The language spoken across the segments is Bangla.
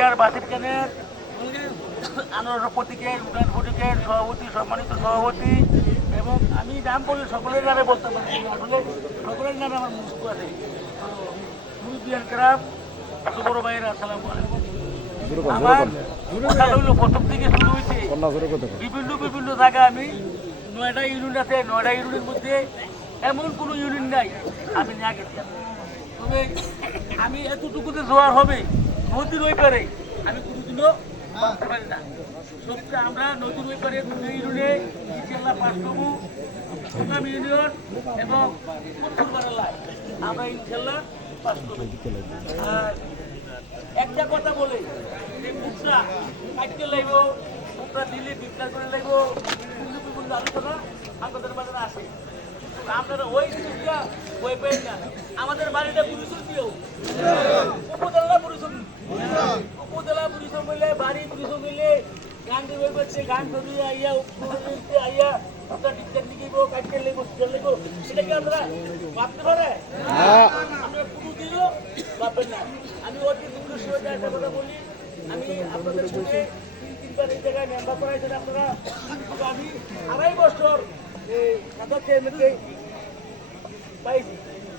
ইন্ডিয়ার বাসির কেনের আনোয়ার প্রতীকের উন্নয়ন প্রতীকের সভাপতি সম্মানিত সভাপতি এবং আমি নাম বলি সকলের নামে বলতে পারি। আসলে সকলের নামে আমার মুস্কু আছে। মুরব্বিয়ান কেরাম সুবর ভাইয়ের আসসালামু আমার কথা হইল প্রথম থেকে শুরু হয়েছে। বিভিন্ন বিভিন্ন জায়গা আমি নয়ডা ইউনিয়ন আছে নয়ডা ইউনিয়নের মধ্যে এমন কোনো ইউনিয়ন নাই আমি না গেছি তবে আমি এতটুকুতে জোয়ার হবে নদীর ওই পারে আমি কোনোদিনও ভাবতে পারি না। সত্যি আমরা নদীর ওই পারে ইউনিয়নে ইনশাল্লাহ পাঁচ করব। সুনাম ইউনিয়ন এবং উত্তর বারালায় আমরা ইনশাল্লাহ পাস করব। আর একটা কথা বলে, যে মুদ্রা কাটতে লাগবো, মুদ্রা দিলে বিক্রয় করে লাগবো। বিভিন্ন আলোচনা আমাদের বাজারে আসে। আপনারা ওই জিনিসটা ওই পেন না। আমাদের বাড়িটা পুরুষের দিও। উপজেলা পুরুষের মিলে বাড়ি পুরুষের মিলে গান দিয়ে বই করছে গান ধরি আইয়া উপরে আইয়া মুদ্রা টিকটাক নিকিব কাটতে লাগবো সিজন লাগবো সেটা কি আমরা ভাবতে পারে? আমরা কোনোদিনও ভাববেন না। আমি অতি দুঃখের সঙ্গে একটা কথা বলি। আমি আপনাদের সঙ্গে তিন তিনবার এই জায়গায় মেম্বার করাইছেন আপনারা আমি আড়াই বছর এই সাঁতার চেয়ারম্যানকে পাইছি।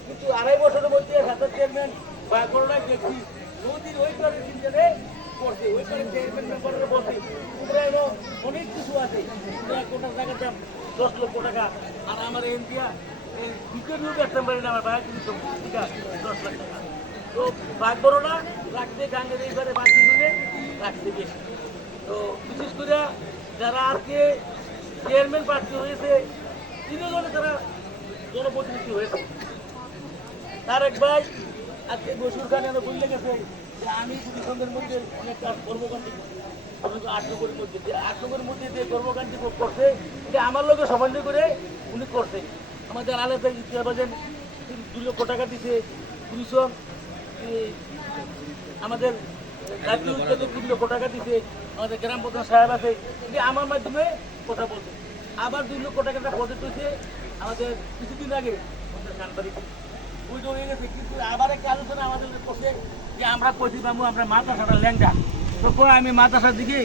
কিন্তু আড়াই বছরের মধ্যে সাঁতার চেয়ারম্যান বা করোনায় দেখছি নদীর ওই পারে তিনজনে করছে ওই পারে চেয়ারম্যান তোমরা এলো, অনেক কিছু আছে। তোমরা কোটা টাকার দাম দশ লক্ষ টাকা। আর আমার এমপিয়া দ্বিতীয় নিয়োগ আসতে পারি না আমার ভাই কিন্তু দশ লাখ টাকা। তো বাঘ বড় না, রাখতে গাঙ্গের এইবারে বাঘ দিলে রাখতে বেশি তো বিশেষ করে যারা আজকে চেয়ারম্যান প্রার্থী হয়েছে, তিনজনে তারা জনপ্রতিনিধি হয়েছে। তার এক ভাই আজকে বসুর খান বললে গেছে যে আমি কৃষকদের মধ্যে অনেক কর্মকাণ্ডি আট নম্বরের মধ্যে। যে আট নম্বরের মধ্যে যে কর্মকাণ্ডি করছে, এটা আমার লোকের সমন্বয় করে উনি করছে। আমাদের আলাদা ইতিহাস বাজেন দুই লক্ষ টাকা দিছে কৃষক আমাদের জাতীয় উদ্যোগে তিন লক্ষ টাকা দিছে, আমাদের গ্রাম প্রধান সাহেব আছে। যে আমার মাধ্যমে কথা বলছে। আবার দুই লক্ষ টাকাটা প্রজেক্ট হয়েছে, আমাদের কিছুদিন আগে, আমাদের খানবাড়িতে ওইটা হয়ে গেছে, কিন্তু আবার একটা আলোচনা আমাদের করছে যে আমরা কইছি, বাবু, আমরা মাদ্রাসাটা ল্যাংটা তখন আমি মাদ্রাসার দিকে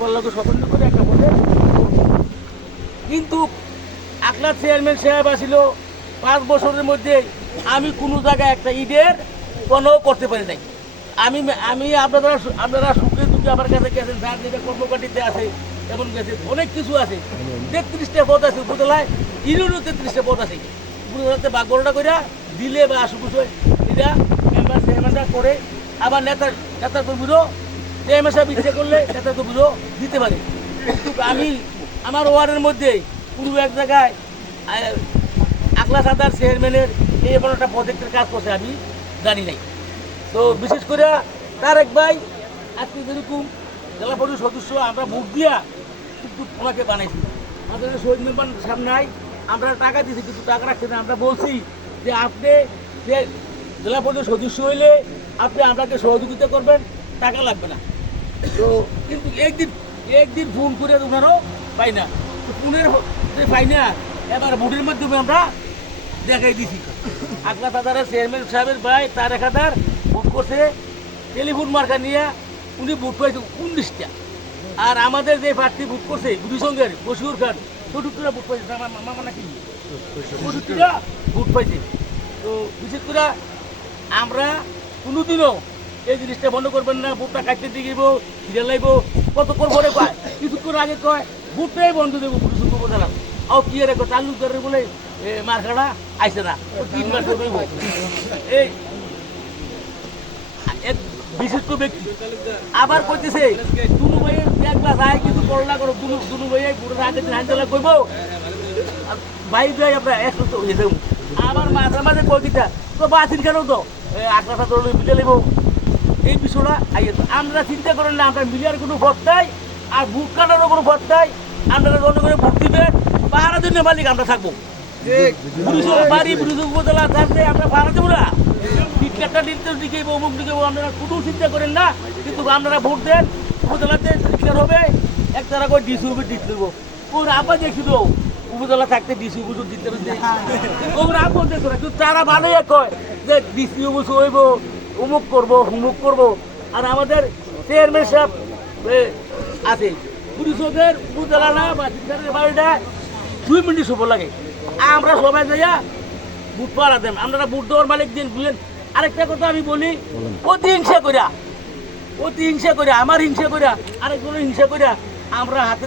বললোকে স্বতন্ত্র করে একটা বলে কিন্তু আপনার চেয়ারম্যান সাহেব আসিল, পাঁচ বছরের মধ্যে আমি কোনো জায়গায় একটা ঈদের কোনো করতে পারি নাই। আমি আমি আপনারা আপনারা সুখে দুঃখে আমার কাছে গেছেন, যার যেটা কর্মকাণ্ডিতে আছে এমন গেছে, অনেক কিছু আছে। তেত্রিশটা পদ আছে উপজেলায়, ইউনিয়নও তেত্রিশটা পদ আছে। উপজেলাতে বাগরটা করে দিলে বা আসুকুশ এটা মেম্বার চেয়ারম্যানরা করে আবার নেতার নেতা কর্মীরও চেয়ারম্যান সাহেব ইচ্ছে করলে নেতা বুঝো, দিতে পারে। কিন্তু আমি, আমার ওয়ার্ডের মধ্যে পুরো এক জায়গায় আকলা সাদার চেয়ারম্যানের এই এমন একটা প্রজেক্টের কাজ করছে আমি জানি নাই। তো বিশেষ করে তার এক ভাই, আজকে যেরকম জেলা পরিষদ সদস্য, আমরা মুখ দিয়া কিন্তু ওনাকে বানাইছি। আমাদের শহীদ মেম্বার সামনে আমরা টাকা দিয়েছি কিন্তু টাকা রাখছি না। আমরা বলছি যে আপনি যে জেলা পরিষদ সদস্য হইলে আপনি আপনাকে সহযোগিতা করবেন, টাকা লাগবে না। তো কিন্তু একদিন একদিন ফোন করে ওনারও পাই না। ফোনের পাই না, এবার ভোটের মাধ্যমে আমরা দেখাই দিছি। আকলা তাদারের চেয়ারম্যান সাহেবের ভাই, তার এক হাজার ভোট করছে টেলিফোন মার্কা নিয়ে উনি ভোট পাইছে উনিশটা আর আমাদের যে প্রার্থী ভোট করছে বুড়িসঙ্গের বসিউর খান চতুর্থরা ভোট পাইছে মামা নাকি চতুর্থরা ভোট পাইছে। তো বিশেষ করে আমরা কোনোদিনও এই জিনিসটা বন্ধ করবেন না ভোটটা কাটতে দিব ফিরে লাগবো কতক্ষণ পরে কয়, কিছুক্ষণ আগে কয় ভোটটাই বন্ধ দেবো পুলিশ উপজেলা আর কি রে চালু করে বলে মার্কাটা আইসে না তিন মাস ধরে এই এক বিশিষ্ট ব্যক্তি। আবার কইতেছে, দুনু এক গ্লাস আয় কিন্তু করলা করো, দুনু দুনু আগে দিন কইবো আর ভাই ভাই হয়ে যাব। আবার মাঝে মাঝে কই দিতা? তো বাসির কেন তো। আটটা তো মিলে নেব। এই বিষয়টা আমরা চিন্তা করেন না আমরা মিলিয়ার কোনো ভোট নাই আর বুক কাটারও কোনো ভোট নাই আপনারা জনগণের ভোট দিবেন পাহারা জন্য মালিক আমরা থাকব। বাড়ি উপজেলা থাকলে আমরা ভাড়া দেবো না টিকিটটা নির্দেশ দিকে অমুক দিকে আপনারা কোনো চিন্তা করেন না কিন্তু আপনারা ভোট দেন উপজেলাতে হবে এক তারা করে ডিসি দিতে দেবো ওর আবার দেখি তো উপজেলা থাকতে ডিসি উপর দিতে ওরা আপন না কিন্তু তারা ভালোই কয় যে ডিসি উপর হইব অমুক করব হুমুক করব। আর আমাদের চেয়ারম্যান সাহেব আছে। পুলিশের বুঝলা বা বাড়িটা দুই মিনিট শুভ লাগে। আমরা সবাই যাইয়া বুট পাড়া দেন। আমরা বুট দেওয়ার মালিক দিন বুঝলেন? আরেকটা কথা আমি বলি অতি হিংসা করিয়া অতি হিংসা করিয়া আমার হিংসা করিয়া আরেকজনের হিংসা করিয়া আমরা হাতে